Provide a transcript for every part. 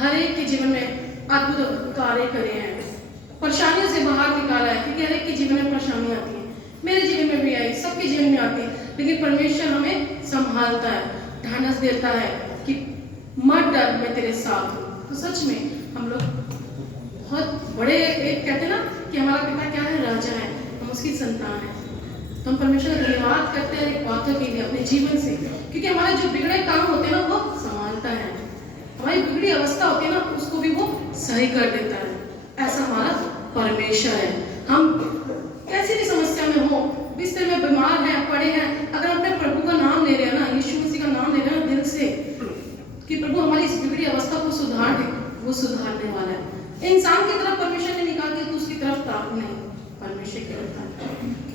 हर एक के जीवन में अद्भुत कार्य करे हैं, परेशानियों से बाहर निकाला है, क्योंकि हर एक के जीवन में परेशानी आती है, मेरे जीवन में भी आई, सबके जीवन में आती है, लेकिन परमेश्वर हमें संभालता है, ढांढस देता है कि मत डर, मैं तेरे साथ हूँ। तो सच में हम लोग बहुत बड़े, एक कहते हैं ना कि हमारा पिता क्या है, राजा है, हम उसकी संतान है। तो हम परमेश्वर का धन्यवाद करते हैं एक बातों के लिए अपने जीवन से, क्योंकि हमारे जो बिगड़े काम होते हैं ना वो संभालता है, हमारी बिगड़ी अवस्था होती है ना उसको भी वो सही कर देता है। ऐसा हमारा परमेश्वर है। हम कैसी भी समस्या में हो, बिस्तर में बीमार हैं, पड़े हैं, अगर अपने प्रभु का नाम ले रहे हैं ना, यीशु मसीह का नाम ले रहे हैं दिल से कि प्रभु हमारी इस बिगड़ी अवस्था को सुधार दे, वो सुधारने वाला है। इंसान की तरफ परमेश्वर ने निकाल के तो उसकी तरफ ताक नहीं, परमेश्वर की तरफ ताक।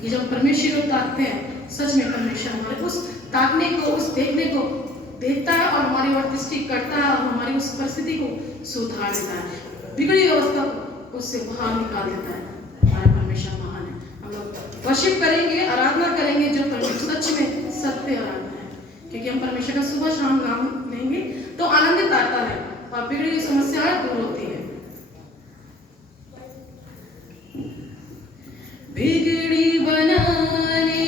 कि जब परमेश्वर को ताकते हैं, सच में परमेश्वर हमारे उस ताकने को, उस देखने को देखता है और हमारी ओर दृष्टि करता है और हमारी उस परिस्थिति को सुधार देता है, बिगड़ी अवस्था को उससे बाहर निकाल देता है। हमारा परमेश्वर महान है। हम लोग वर्शिप करेंगे, आराधना करेंगे, जो परमेश्वर सच में सत्य आराधना है, क्योंकि हम परमेश्वर का सुबह शाम नाम लेंगे तो आनंदित आता है और बिगड़ी हुई समस्याएं दूर होती है। बिगड़ी बनाने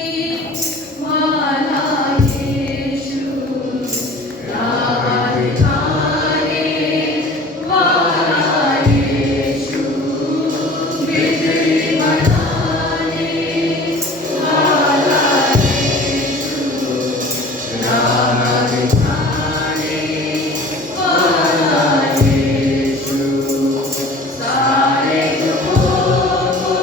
वाला यीशु, राह दिखाने वाला यीशु, बिगड़ी बनाने वाला यीशु, राह दिखाने वाला यीशु, सारे दुखों को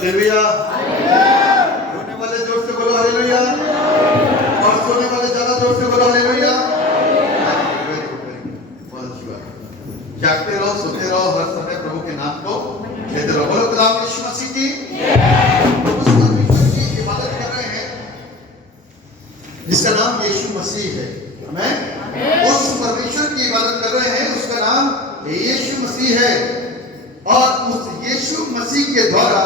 हालेलुया। रोने वाले जोर से बोलो हालेलुया, और सोने वाले ज्यादा जोर से बोलो हालेलुया। वेरी गुड, बहुत अच्छी बात। जागते रहो, सोते रहो, हर समय प्रभु के नाम को लेते रहो। बोलो खुदा यीशु मसीह की। उस परमेश्वर की इबादत कर रहे हैं जिसका नाम यीशु मसीह है। आमीन। उस परमेश्वर की इबादत कर रहे हैं, उसका नाम यीशु मसीह है, और उस यीशु मसीह के द्वारा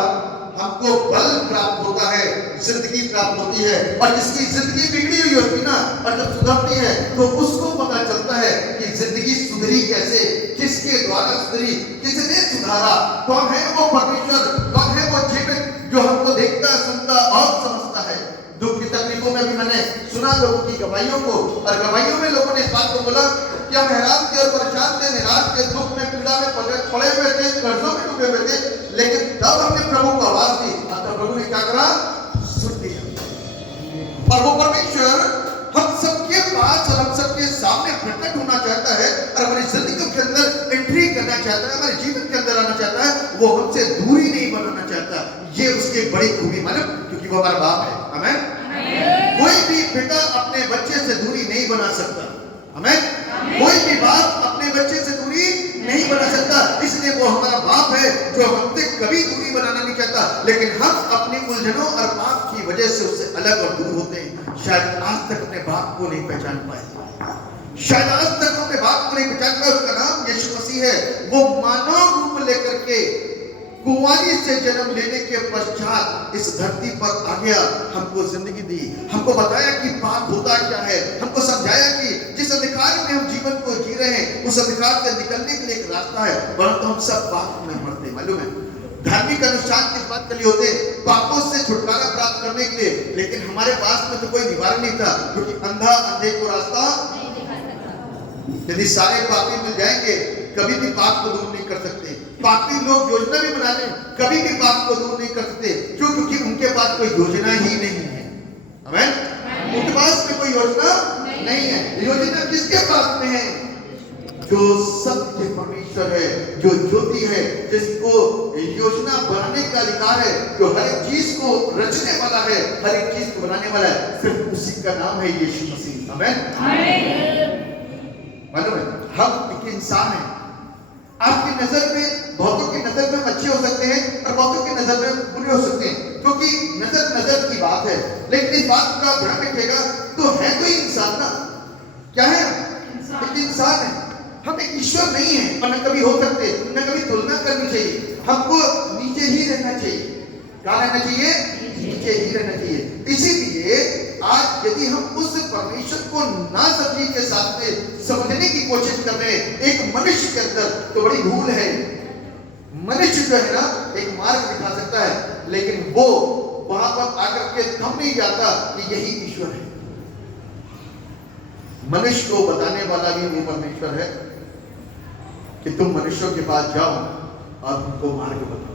हमको बल प्राप्त होता है, जिंदगी प्राप्त होती है। और जिसकी जिंदगी बिगड़ी हुई होती ना, और जब सुधरती है तो उसको पता चलता है कि जिंदगी सुधरी कैसे, किसके द्वारा सुधरी, किसने सुधारा, कौन है वो परमेश्वर, कौन है वो जीवित जो हमको देखता, सुनता और समझता है। दुख की तकलीफों में भी मैंने सुना लोगों की गवाहियों को, और गवाहियों में लोगों ने इस बात को बोला कि हम हैरान थे और परेशान थे, निराश थे, दुख में, पीड़ा में पड़े हुए थे, कर्जों में डूबे हुए थे, लेकिन तब हमने प्रभु को आवाज दी, और तब प्रभु ने क्या करा, सुन लिया। और वो परमेश्वर हम सबके पास और हम सबके सामने प्रकट होना चाहता है, और हमारी जिंदगी के अंदर एंट्री करना चाहता है, हमारे जीवन के अंदर आना चाहता है। वो हमसे दूरी नहीं बनाना चाहता। ये उसकी बड़ी खूबी, मालूम, क्योंकि वो हमारा बाप है। आमीन। कोई भी पिता अपने बच्चे से दूरी नहीं बना सकता। आमीन। कोई भी बाप अपने बच्चे से दूरी नहीं बना सकता, इसलिए वो हमारा बाप है जो हमसे कभी दूरी बनाना नहीं चाहता। लेकिन हम अपनी उलझनों और पाप की वजह से उससे अलग और दूर होते हैं। शायद आज तक अपने बाप को नहीं पहचान पाए, शायद आज तक अपने बाप को नहीं पहचान पाए। उसका नाम यीशु मसीह है। वो मानव रूप लेकर के कुंवारी से जन्म लेने के पश्चात इस धरती पर आ गया, हमको जिंदगी दी, हमको बताया कि पाप होता क्या है, हमको समझाया कि जिस अधिकार में हम जीवन को जी रहे हैं उस अधिकार से निकलने के लिए एक रास्ता है, परंतु हम सब पाप में मरते। मालूम है, धार्मिक अनुष्ठान किस बात के लिए होते, पापों से छुटकारा प्राप्त करने के लिए। लेकिन हमारे पास में तो कोई निवारण नहीं था, क्योंकि अंधा अंधे को रास्ता नहीं दिखा सकता। यदि सारे पापी मिल जाएंगे कभी भी पाप को दूर नहीं कर सकते। पापी लोग योजना भी बना लें, कभी भी पाप को दूर नहीं कर सकते। क्यों? क्योंकि उनके पास कोई योजना ही नहीं है। आमीन। उनके पास में कोई योजना नहीं है। योजना किसके पास में है? जो सत्य परमेश्वर है, जो ज्योति है, जिसको योजना बनाने का अधिकार है, जो हर एक चीज को रचने वाला है, हर एक चीज को बनाने वाला है, सिर्फ उसी का नाम है यीशु मसीह। आमीन। मालूम है, हम एक इंसान हैं। आपकी नजर में, बहुतों की नजर में अच्छे हो सकते हैं और बहुतों की नजर में बुरे हो सकते हैं, क्योंकि नजर की बात है। लेकिन इस बात का ध्यान रखिएगा, तो है कोई इंसान ना, क्या है? एक इंसान है। हम एक ईश्वर नहीं है और न कभी हो सकते, न कभी तुलना करनी चाहिए। हमको नीचे ही रहना चाहिए। क्या रहना चाहिए? नीचे ही रहना चाहिए। इसीलिए आज यदि हम उस परमेश्वर को ना समझी के साथ में समझने की कोशिश कर रहे हैं एक मनुष्य के अंदर, तो बड़ी भूल है। मनुष्य जो है ना एक मार्ग दिखा सकता है, लेकिन वो वहां पर आकर के थम नहीं जाता कि यही ईश्वर है। मनुष्य को बताने वाला भी वो परमेश्वर है कि तुम मनुष्यों के पास जाओ और उनको मार्ग बताओ।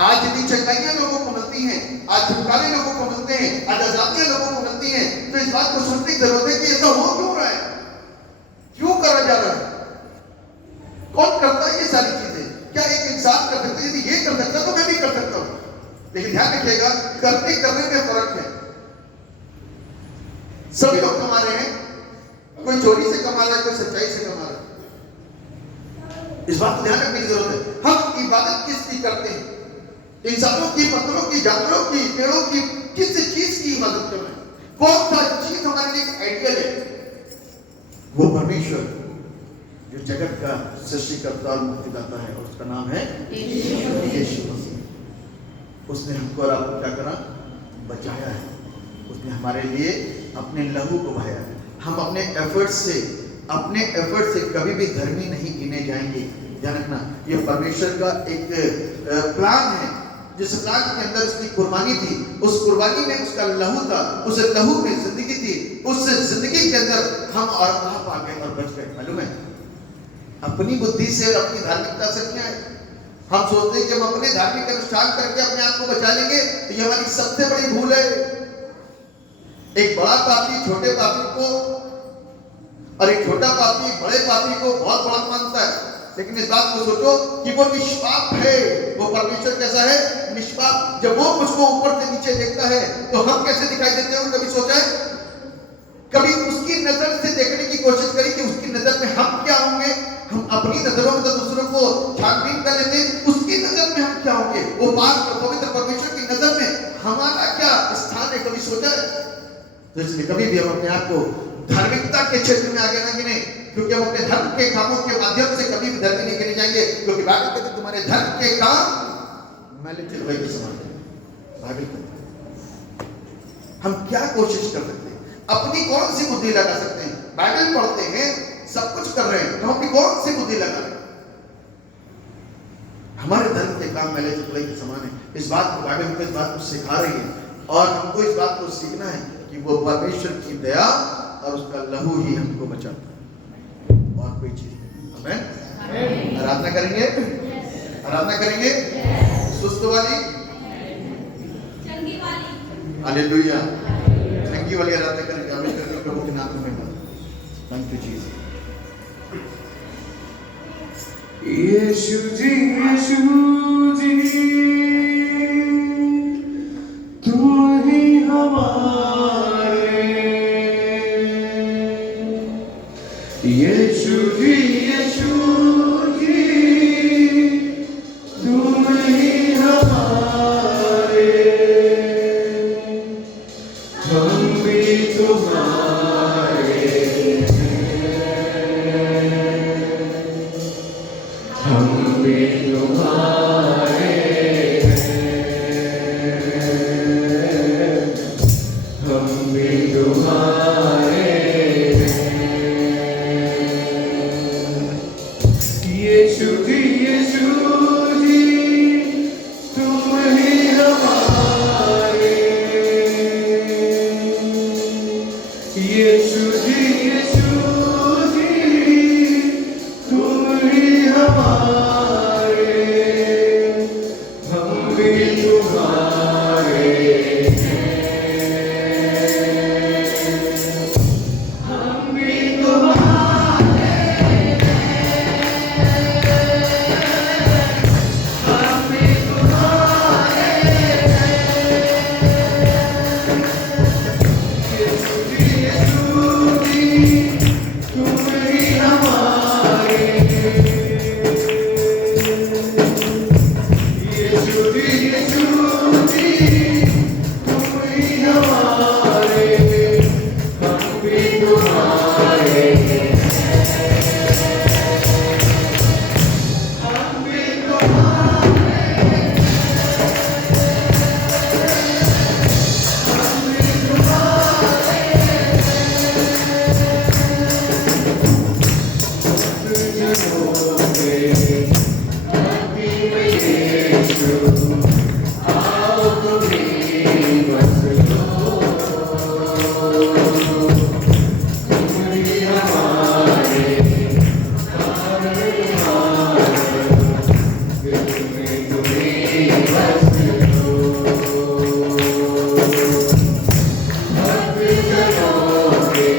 आज यदि चंगाइयां लोगों को मिलती हैं, आज छुटकारे लोगों को मिलते हैं, आज आजादियां लोगों को मिलती हैं, तो इस बात को सोचने की जरूरत है कि ऐसा हो क्यों रहा है, क्यों करा जा रहा है, कौन करता है ये सारी चीजें? क्या एक इंसान कर सकता है? यदि ये कर सकता तो मैं भी कर सकता हूं। लेकिन ध्यान रखिएगा, करने में फर्क है। सभी लोग कमा रहे हैं, कोई चोरी से कमा रहा है, कोई सच्चाई से कमा रहा है। इस बात को ध्यान रखने की जरूरत है। हम इबादत किसकी करते हैं? इंसानों की, पत्थरों की, जानवरों की, पेड़ों की, किस चीज की इबादत कर रहे हैं? कौन सा चीज हमारे लिए आइडियल है? वो परमेश्वर जो जगत का सृष्टिकर्ता और मुक्तिदाता है, और उसका नाम है यीशु मसीह। उसने हमको और आपको क्या करा? बचाया है। उसने हमारे लिए अपने लहू को बहाया है। हम अपने एफर्ट से कभी भी धर्मी नहीं गिने जाएंगे। ध्यान रखना, ये परमेश्वर का एक प्लान है। जिस प्लान के अंदर उसकी कुर्बानी थी, उस कुर्बानी में उसका लहू था, उस लहू में जिंदगी थी, उस जिंदगी के अंदर हम और आप आ गए और बच गए। मालूम है, अपनी बुद्धि से और अपनी धार्मिकता से क्या है? हम सोचते हैं कि हम अपने धार्मिक अनुष्ठान करके अपने आप को बचा लेंगे, तो ये हमारी सबसे बड़ी भूल है। एक बड़ा पापी छोटे पापी को, और एक छोटा पापी बड़े पापी को बहुत बड़ा मानता है। लेकिन इस बात को सोचो कि वो निष्पाप है। वो परमेश्वर कैसा है? निष्पाप। जब वो मुझको ऊपर से नीचे देखता है तो हम कैसे दिखाई देते हैं? कभी सोचा है? कभी उसकी नजर से देखने की कोशिश करी कि उसकी नजर में हम क्या होंगे? हम अपनी नजरों में तो दूसरों को छानबीन कर लेते हैं, उसकी नजर में हम क्या होंगे? वो पवित्र परमेश्वर की नजर में हमारा क्या स्थान है? कभी सोचा है? तो इसलिए कभी भी हम अपने आप को धार्मिकता के क्षेत्र में आगे ना गिने, क्योंकि हम अपने धर्म के कामों के माध्यम से कभी भी धर्मी नहीं गिने जाएंगे, क्योंकि बाइबल कहती है तुम्हारे धर्म के काम मैले चिलवई के समान है। बाइबल कहती है हम क्या कोशिश कर सकते हैं? अपनी कौन सी बुद्धि लगा सकते हैं? बाइबल पढ़ते हैं, सब कुछ कर रहे हैं, हम अपनी कौन सी बुद्धि लगा रहे हैं? हमारे धर्म के काम मैले चिलवई के समान है। इस बात को बाइबल को इस बात को सिखा रही है, और हमको इस बात को सीखना है कि वो परमेश्वर की दया और उसका लहू ही हमको बचाता है, और कोई चीज नहीं। आमीन। आराधना करेंगे, आराधना करेंगे, सुस्त वाली, हालेलुया, चंगी वाली आराधना करेंगे। आमीन करके प्रभु के नाम में थैंक यू जीसस। यीशु जी, यीशु जी, तुम ही हमारे। यीशु जी, यीशु जी, तुम ही हमारे। हम भी तुम्हारे हैं, हम भी तुम्हारे हैं, हम भी तुम्हारे हैं। यीशु जी, यीशु जी, तुम ही हमारे। यीशु जी, यीशु जी, तुम ही हमारे, हम भी तुम्हारे हैं, हम भी तुम्हारे हैं, हम भी तुम्हारे हैं। यीशु जी, यीशु जी, तुम ही हमारे। यीशु जी, यीशु जी, तुम ही हमारे, हम भी तुम्हारे हैं, हम भी तुम्हारे हैं, हम भी तुम्हारे हैं। भक्ति में यीशु, आओ तुम ही बस लो, तुम ही हमारे, तुम ही बस लो। भक्त जनों के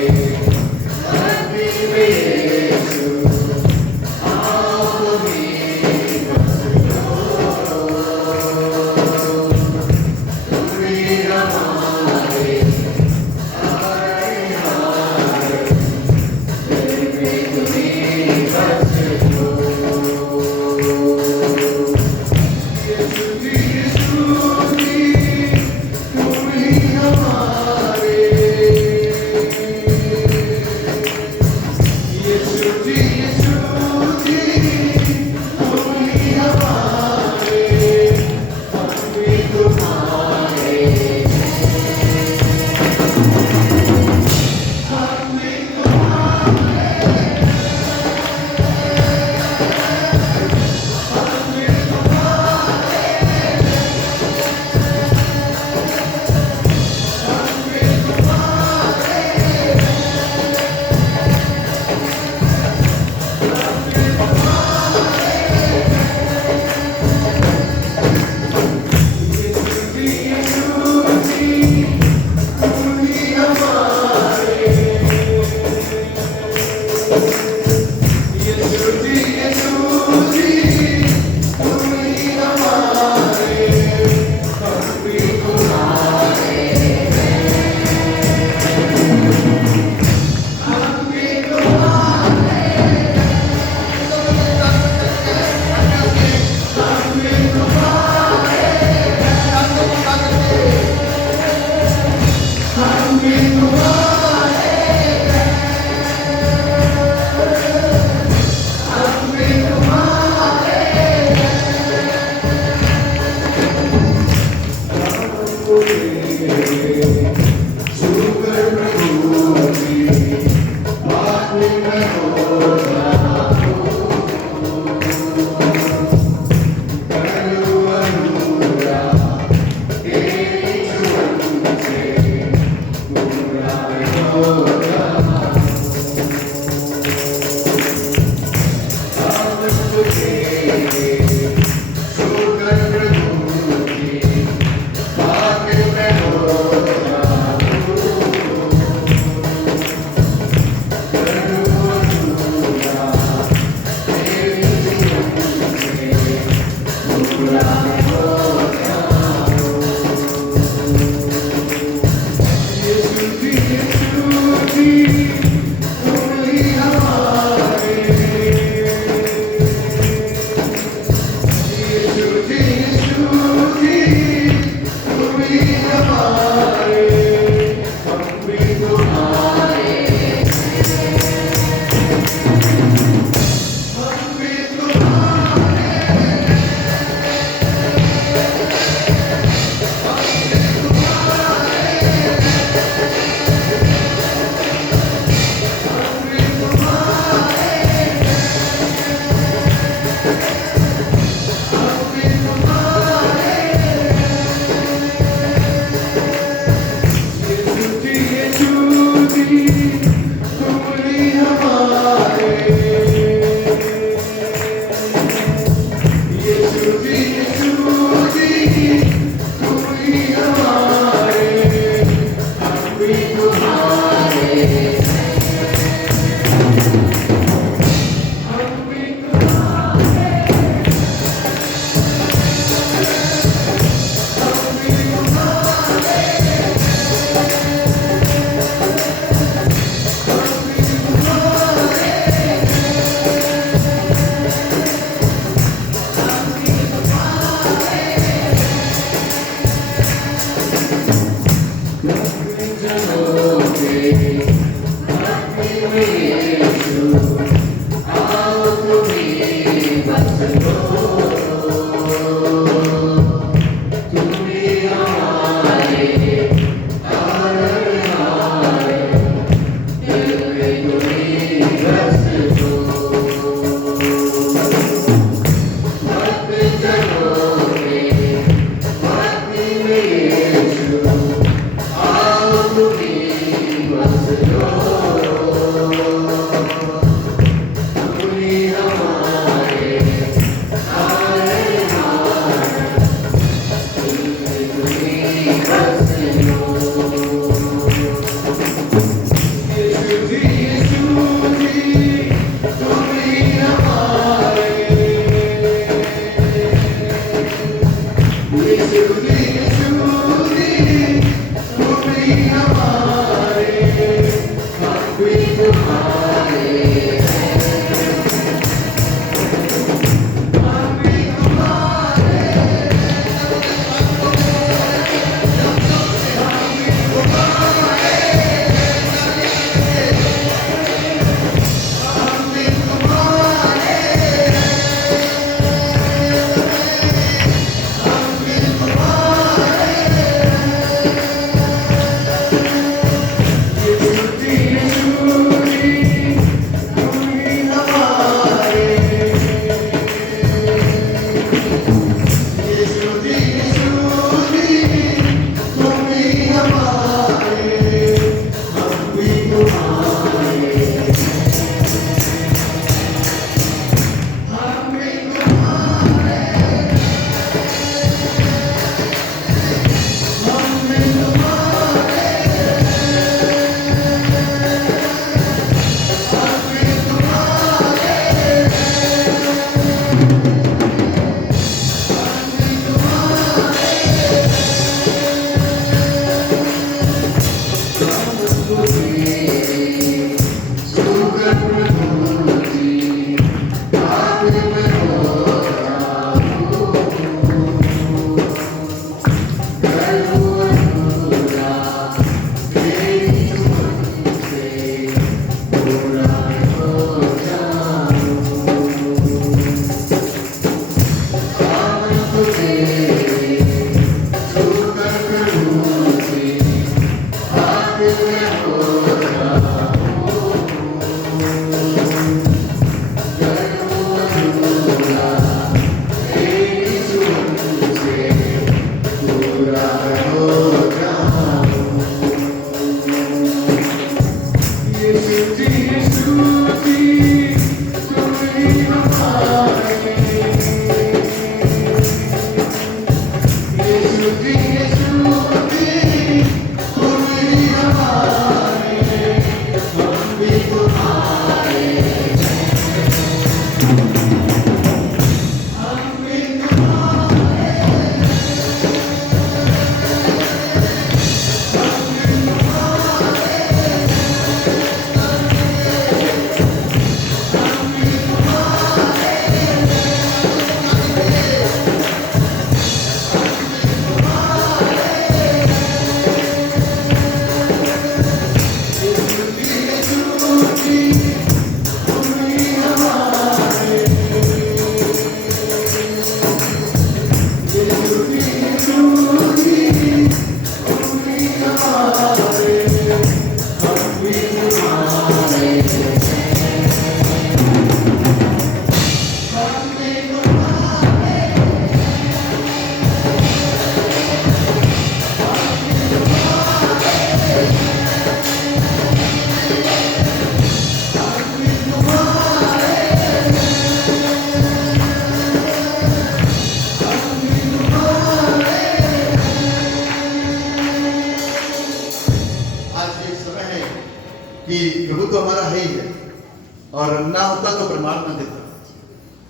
और ना होता तो प्रमाण न देता,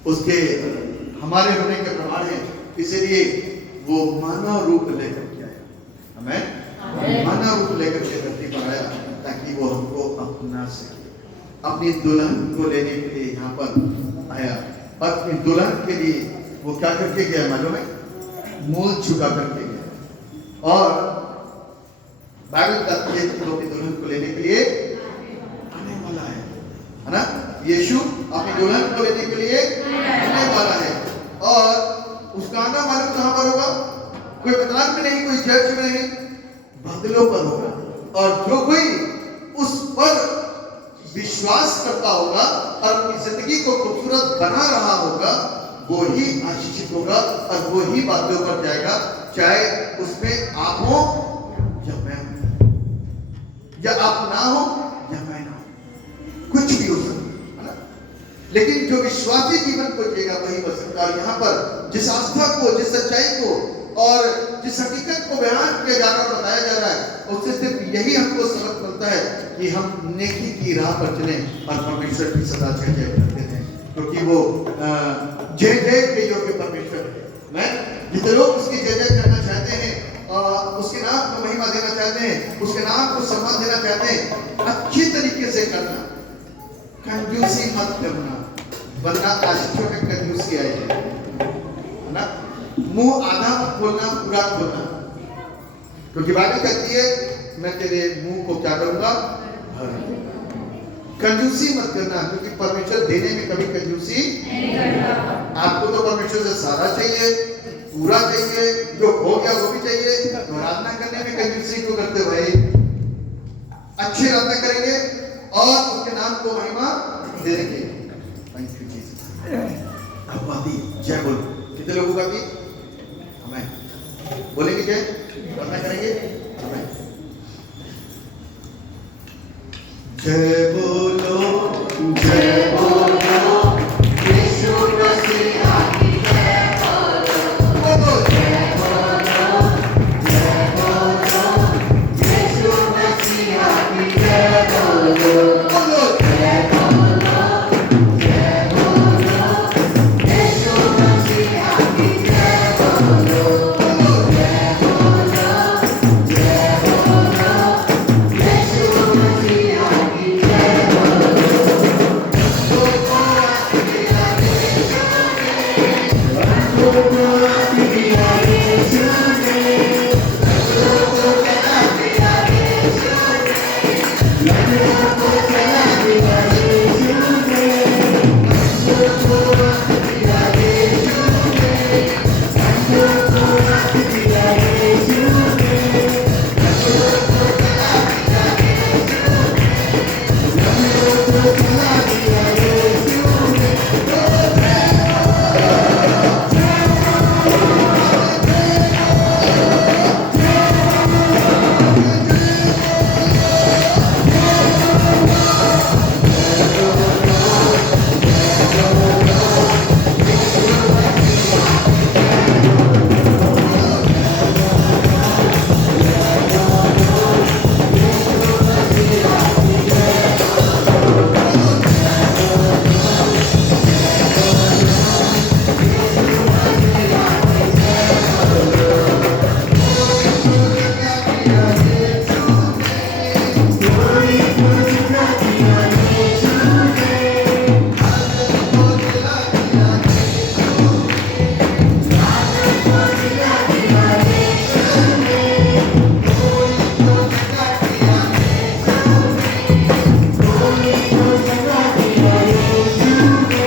उसके हमारे होने के प्रमाण है, इसीलिए वो मानव रूप लेकर के आया, हमें मानव रूप लेकर के धरती पर आया ताकि वो हमको अपना सके, अपनी दुल्हन को लेने के लिए यहाँ पर आया। और अपनी दुल्हन के लिए वो क्या करके गया मालूम है? मुंह झुका करके गया। और बाइबल कहती है कि अपनी दुल्हन को लेने के लिए आने वाला है ना? यीशु अपनी दुल्हन को लेने के लिए आने वाला है। और उसका आना मालूम कहां पर होगा? कोई मैदान में नहीं, कोई चर्च में नहीं, बादलों पर होगा। और जो कोई उस पर विश्वास करता होगा और अपनी जिंदगी को खूबसूरत बना रहा होगा, वो ही आशीषित होगा और वो ही बादलों पर जाएगा, चाहे उसमें आप हो या मैं हूं, या आप ना हो या मैं ना हो, कुछ भी हो सकता है ना। लेकिन जो विश्वासी जीवन को जिएगा वही बच सकता है। यहाँ पर जिस आस्था को, जिस सच्चाई को और जिस हकीकत को बयान किया जा रहा है, बताया जा रहा है, उससे सिर्फ यही हमको सबक मिलता है कि हम नेकी की राह पर चले और परमेश्वर की सदा जय जय करते हैं, क्योंकि वो जय जय के योग्य परमेश्वर है। मैं जितने लोग उसकी जय जय करना चाहते हैं, उसके नाम को महिमा देना चाहते हैं, उसके नाम को सम्मान देना चाहते हैं, अच्छी तरीके से करना, कंजूसी मत करना, वरना आशिषों में कंजूसी आएगी, है ना। मुंह आधा मत खोलना, पूरा खोलना, क्योंकि बाइबल कहती है मैं तेरे मुंह को क्या करूंगा, भर दूंगा। कंजूसी मत करना, क्योंकि परमेश्वर देने में कभी कंजूसी नहीं करता। आपको तो परमेश्वर से सारा चाहिए, पूरा चाहिए, जो हो गया वो भी चाहिए। तो आराधना करने में कंजूसी क्यों करते भाई? अच्छी आराधना करेंगे और उसके नाम को महिमा देंगे। Thank you Jesus. अब आती जय बोलो, कितने लोगों का भी हमें बोलेंगे जय, प्रार्थना करेंगे हमें। जय बोलो, जय बोलो, यीशु मसीह की जय बोलो, जय बोलो, जय बोलो, यीशु मसीह की जय बोलो, जय बोलो, जय बोलो, यीशु मसीह की जय बोलो, जय बोलो, जय बोलो, यीशु मसीह की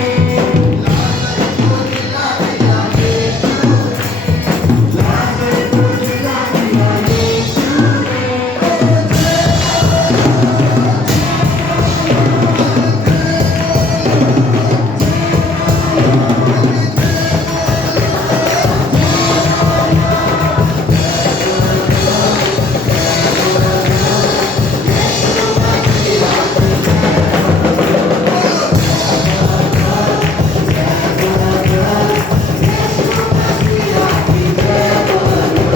जय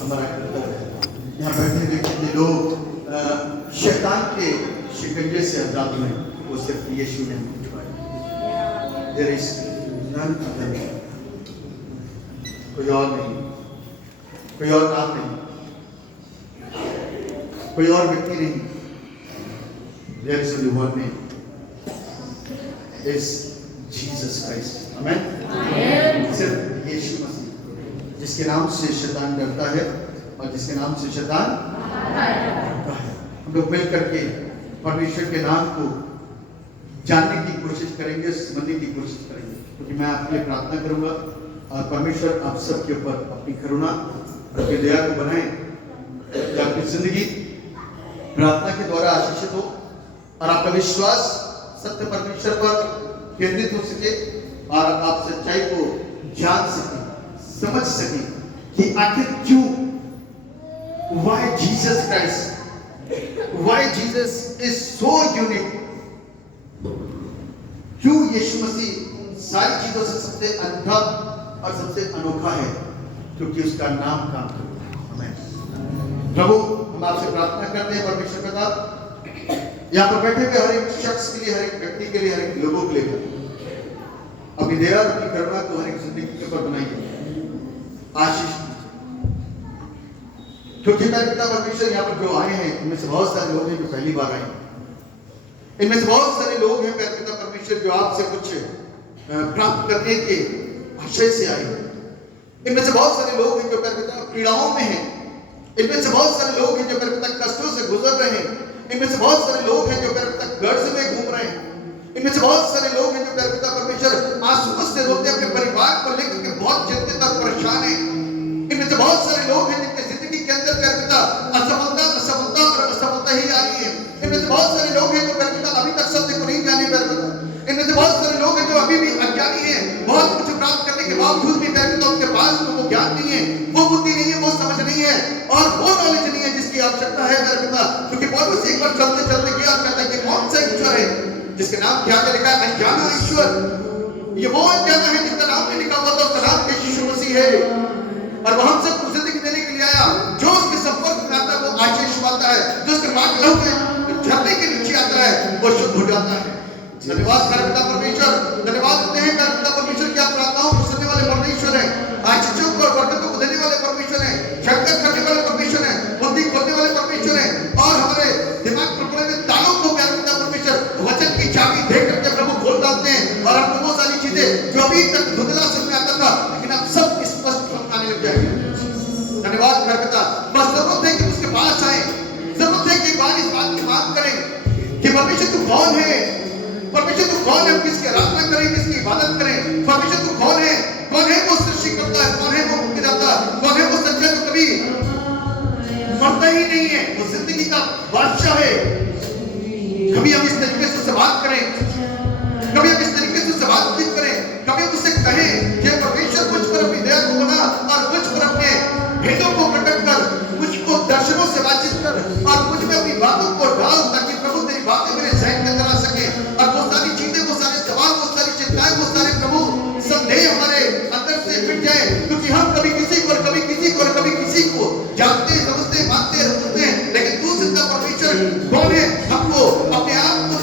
हमारा कर्तव्य है। यहाँ बैठे हुए कितने लोग शैतान के शिकंजे से आजाद हुए, वो सिर्फ यीशु ने छुड़ाया। There is none other, कोई और नहीं, कोई और नाम नहीं, कोई और व्यक्ति नहीं। There is only one name, is Jesus Christ. Amen. सिर्फ यीशु मसीह, जिसके नाम से शैतान डरता है और जिसके नाम से शैतान डरता है। हम लोग मिल करके परमेश्वर के नाम को जानने की कोशिश करेंगे, समझने की कोशिश करेंगे, क्योंकि मैं आपके लिए प्रार्थना करूंगा और परमेश्वर आप सबके ऊपर अपनी करुणा, अपनी दया को बनाए, कि आपकी जिंदगी प्रार्थना के द्वारा आशीषित हो और आपका विश्वास सत्य परमेश्वर पर केंद्रित हो सके और आप सच्चाई को जान सके, समझ सके कि आखिर क्यों, why Jesus Christ, why Jesus is so unique, क्यों यीशु मसीह सारी चीजों से सबसे अनूठा और सबसे अनोखा है, क्योंकि उसका नाम काम करता है। आमीन। प्रभु, हम आपसे प्रार्थना करते हैं परमेश्वर पिता, यहाँ पर बैठे हुए हर एक शख्स के लिए, हर एक व्यक्ति के लिए, हर एक लोगों के लिए अपनी दया और अपनी करुणा को हर एक जिंदगी के ऊपर बनाइए, आशीष, क्योंकि मेरे पिता परमेश्वर यहाँ पर जो आए हैं, इनमें से बहुत सारे लोग हैं जो पहली बार आए, इनमें से बहुत सारे लोग हैं मेरे पिता परमेश्वर जो आपसे कुछ प्राप्त करने के आशय से आए, इनमें से बहुत सारे लोग हैं जो मेरे पिता पीड़ाओं में हैं, इनमें से बहुत सारे लोग हैं जो मेरे पिता कष्टों से गुजर रहे हैं, इनमें से बहुत सारे लोग हैं जो मेरे पिता गर्ज में घूम रहे हैं, इनमें से बहुत सारे लोग हैं जो मेरे पिता परमेश्वर आंसुओं से रोते अपने परिवार को लेकर के बहुत चिंतित और परेशान हैं, इनमें से बहुत सारे लोग हैं जिनकी जिंदगी के अंदर मेरे पिता असफलता और असफलता ही आ रही है, इनमें से बहुत सारे लोग हैं जो मेरे पिता अभी तक सत्य को नहीं जाने मेरे पिता, इनमें से बहुत सारे लोग हैं जो अभी भी अज्ञानी हैं, बहुत कुछ प्राप्त करने के बावजूद भी मेरे पिता उनके पास वो ज्ञान नहीं है, वो बुद्धि नहीं है, वो समझ नहीं है और वो नॉलेज नहीं है जिसकी आवश्यकता है मेरे पिता, क्योंकि पौलुस एक बार चलते चलते गया और कहता है कि कौन सा ईश्वर है जिसके नाम क्या लिखा है, अनजाना ईश्वर, ये वो अनजाना है जिसका नाम नहीं लिखा हुआ था, उसका नाम यीशु मसीह है और वो हमसे जिंदगी देने के लिए आया, जो उसके संपर्क में आता है वो आशीष पाता है, जो उसके नाक लहू के झरने के नीचे आता है वो शुद्ध हो जाता है। धन्यवाद मेरे पिता परमेश्वर, धन्यवाद देते हैं मेरे पिता परमेश्वर की आप प्रार्थनाओं को सुनने वाले परमेश्वर हैं, आशीषों को और बरकतों को देने वाले परमेश्वर हैं, शक्ति करने वाले परमेश्वर हैं, बुद्धि खोलने वाले परमेश्वर हैं और हमारे दिमाग पर पड़े हुए तालों को मेरे पिता परमेश्वर वचन की चाबी दे करके प्रभु खोल डालते हैं और हमको वो सारी चीजें जो अभी तक धुंधला समझ में आता था लेकिन अब सब स्पष्ट आने लग जाएंगे। धन्यवाद मेरे पिता, बस जरूरत है कि उसके पास आए, जरूरत है कि एक बार इस बात की बात करें कि परमेश्वर तू कौन है, परमेश्वर तू कौन है, किसकी आराधना करें, किसकी इबादत करें, परमेश्वर तू कौन है वो सृष्टि करता है, कौन है वो मुक्ति दाता, कौन है वो सच्चा जो कभी मरता ही नहीं है, वो जिंदगी का बादशाह है। कभी हम इस तरीके से उससे बात करें, कभी हम इस तरीके से उससे बातचीत करें, कभी हम उससे कहें कि परमेश्वर मुझ पर अपनी दया को बना और मुझ पर अपने भेदों को प्रकट कर, मुझको दर्शनों से बातचीत कर और मुझ में अपनी बातों को डाल ताकि प्रभु तेरी बातें मेरे जहन में अंदर आ सके और वो सारी चीजें, वो सारे सवाल, वो सारी चिंताएं, वो सारे प्रभु संदेह हमारे अंदर से मिट जाए, क्योंकि हम कभी किसी को और कभी किसी को और कभी किसी को जानते, समझते, मानते, समझते हैं, लेकिन तू जिंदा परमेश्वर कौन है, हमको अपने आप को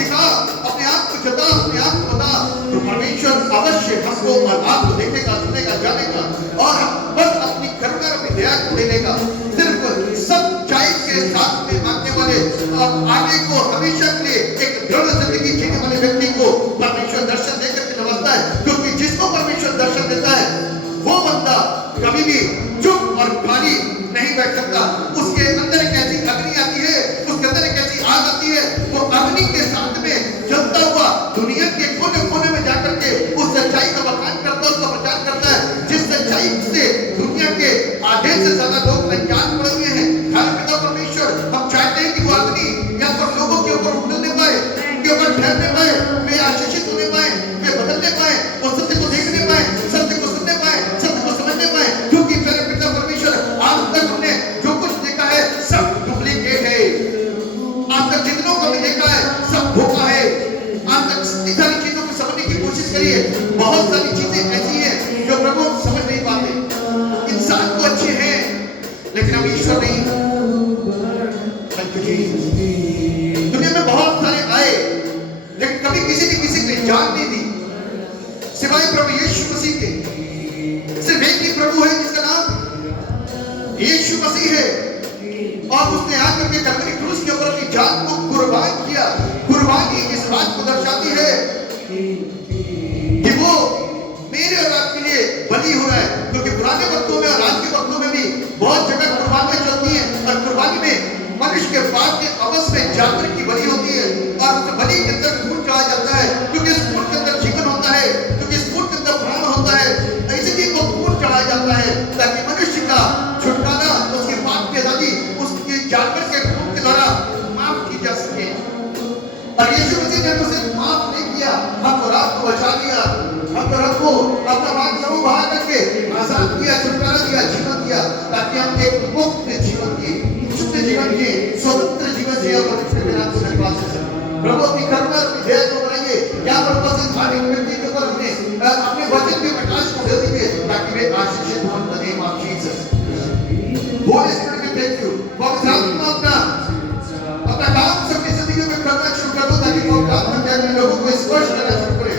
प्रभु यीशु मसीह के। सिर्फ एक ही प्रभु है जिसका नाम यीशु मसीह है, और उसने आकर के कलवरी क्रूस के ऊपर अपनी जान को कुर्बान किया। कुर्बानी इस बात को दर्शाती है कि वो मेरे और आपके लिए बलि हो रहा है, क्योंकि पुराने वक्तों में और आज के वक्तों में भी बहुत जगह कुर्बानियां चलती हैं, और कुर्बानी में मनुष्य के पाप के अवश्य में जानवर की बलि होती है, और उस बलि के अंदर खून चढ़ाया जाता है, क्योंकि इस खून के अंदर जीवन होता है, क्योंकि इस खून के अंदर प्राण होता है। इसलिए वो खून चढ़ाया जाता है ताकि मनुष्य का छुटकारा, उसके पाप की आजादी उसके जानवर के खून के द्वारा माफ की जा सके। और यीशु मसीह ने उसे माफ नहीं किया, हमको रात को बचा लिया, हमको रब को अपना भाग समूह बाहर करके आजाद किया, छुटकारा दिया, जीवन दिया, ताकि हम एक मुक्त जीवन की, शुद्ध जीवन की, स्वतंत्र जीवन जिए और परमेश्वर के नाम से धन्यवाद दें। प्रभु अपनी करुणा और दया को बनाइए, क्या पर्पस है खाने व्यक्ति के ऊपर अपने वचन के प्रकाश को दे दीजिए, ताकि वे आशीषित हों इन the name of Jesus. Holi spirit के थैंक यू, पवित्र आत्मा अपना काम सबकी जिंदगी में करना शुरू कर दो, ताकि पवित्र आत्मा के लोगों को स्पर्श करना शुरू करे।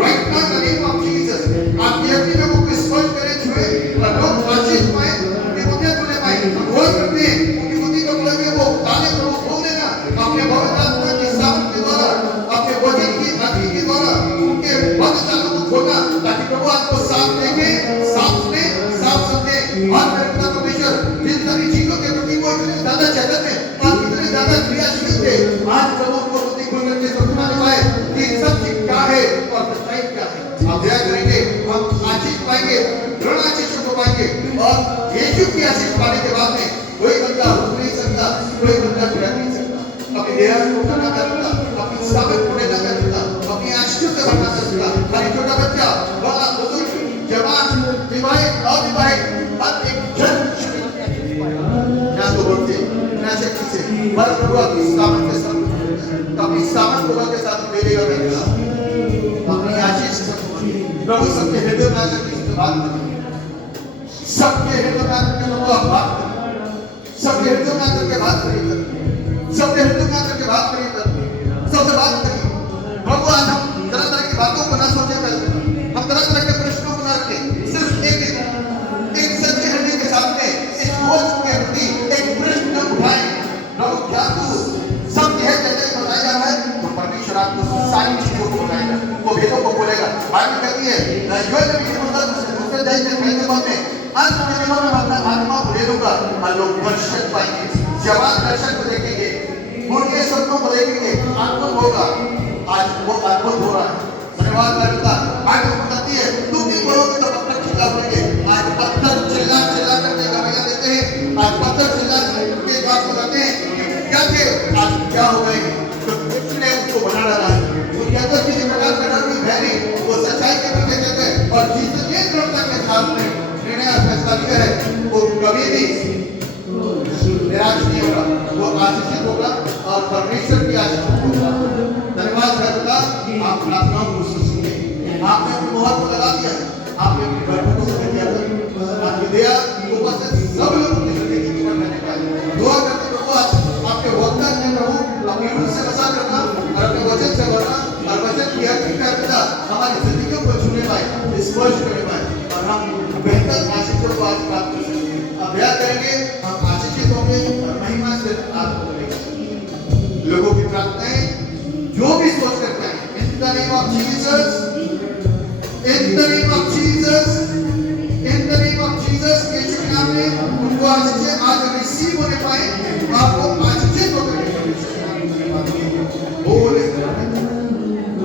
Right now in the name of Jesus, आप अपने लोगों को स्पर्श करें, छुए, और लोग आशीष पाए, उनकी बुद्धियां खुले पाए। हम रोज करते हैं उनकी बुद्धि को खोले, वो ताले को खोल देना अपने पवित्र आत्मा की सामर्थ के द्वारा, अपने वचन की अग्नि के द्वारा उनके बंद तालों को खोलना, ताकि प्रभु आपको साफ देखे, साफ सुने, साफ समझे। और मेरे परमेश्वर जिन सभी चीजों के प्रति वो इतने ज्यादा चेतन है और इतने ज्यादा क्रियाशील थे, आज प्रभु को बुद्धि खोल करके समझना पाए कि सब चीज क्या है और सच्चाई क्या है। आप दया करेंगे, हम आशीष पाएंगे, ऋण आशीषों को पाएंगे, और यीशु की आशीष पाने के बाद में कोई बंदा रुक नहीं सकता, कोई बंदा गिर नहीं सकता, अपने देह को करना करता, अपनी सामर्थ को लेना करता, अपनी आशीषों से भरना करता। हर छोटा बच्चा, बड़ा, बुजुर्ग, जवान, विवाहित, अविवाहित, हर एक जन ना तो बोलते ना शक्ति से, बस प्रभु अपनी सामर्थ के साथ, अपनी सामर्थ को के साथ मिलेगा, अपनी आशीष से प्रभु सबके हृदय में आकर के बात करें, सबके हृदय में आकर के प्रभु आप बात करें, सबके हृदय में आकर के बात करें, सबके हृदय में आकर के बात करें, सबसे बात करें। प्रभु आज हम तरह तरह की बातों को ना सोचे, हम तरह तरह के प्रश्नों को ना रखें, सिर्फ एक सच्चे हृदय के सामने इस बोझ के प्रति एक प्रश्न उठाएं। प्रभु क्या तू सत्य है जैसे बताया जा रहा है, तो परमेश्वर आपको सारी चीजों को बताएगा, वो भेदों को बोलेगा। बाइबल कहती है योएल नबी के मुताबिक दूसरे अध्याय के पहले पद में, अंत के दिनों में अपना आत्मा को दे दूंगा और लोग दर्शन पाएंगे, जवान दर्शन को देखेंगे, उनके सपनों को देखेंगे, अद्भुत होगा। आज वो अद्भुत हो रहा है, धन्यवाद करता। बाइबल बताती है तुम नहीं बोलोगे तो पत्थर चिल्ला पड़ेंगे। आज पत्थर चिल्ला चिल्ला करके गवाहियां देते हैं, आज पत्थर चिल्ला के बात बताते हैं क्या थे, आज क्या हो गए, तो किसने उसको बना डाला है। वो कहते किसी प्रकार का डर नहीं, भय नहीं, वो सच्चाई के पीछे कहते हैं, और जिसने दृढ़ता के साथ में निर्णय फैसला लिया है, वो कभी भी निराश नहीं होगा, वो आशीषित होगा और परमेश्वर की आशीष होगा। धन्यवाद करता, आप प्रार्थनाओं को सुनिए, आपने अपनी मोहर को लगा दिया, आपने अपनी बरकतों को दिया, आपकी दया ऊपर से सब लोगों की जिंदगी की ऊपर रहने पाए। दुआ करते प्रभु आपके वक्ता ने प्रभु अपनी रूह से बसा करना और अपने वचन से भरना, और वचन की हकीकत हमारी जिंदगियों को छूने पाए, स्पर्श करने पाए, और हम बेहतर आशीषों को आज प्राप्त कर सकें। अब दया करेंगे, हम आशीषित होंगे और महिमा से आपको मिलेगी। लोगों की प्रार्थनाएं जो भी सोच करते हैं, in the name of Jesus, in the name of Jesus, in the name of Jesus, यीशु के नाम में उनको आशीष आज रिसीव होने पाए, आपको आशीषित होकर बोले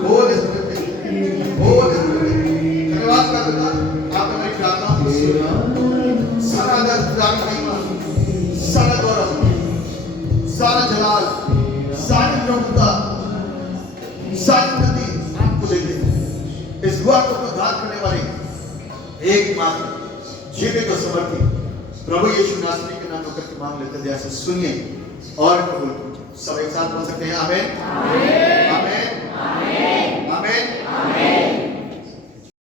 बोले बोले। धन्यवाद करता, आपने मेरी प्रार्थनाओं को सुना। सारा दर्द, सारा गौरव, सारा जलाल, सारी प्रभुता, सारी नदी आपको देते हैं। इस दुआ को प्रदान करने वाले एकमात्र जीवित और समर्थी प्रभु यीशु नासरी के नाम होकर के मांग लेते हैं। दया से सुनिए और कबूल कीजिए। सब एक साथ बोल सकते हैं आमीन, आमीन, आमीन, आमीन, आमीन।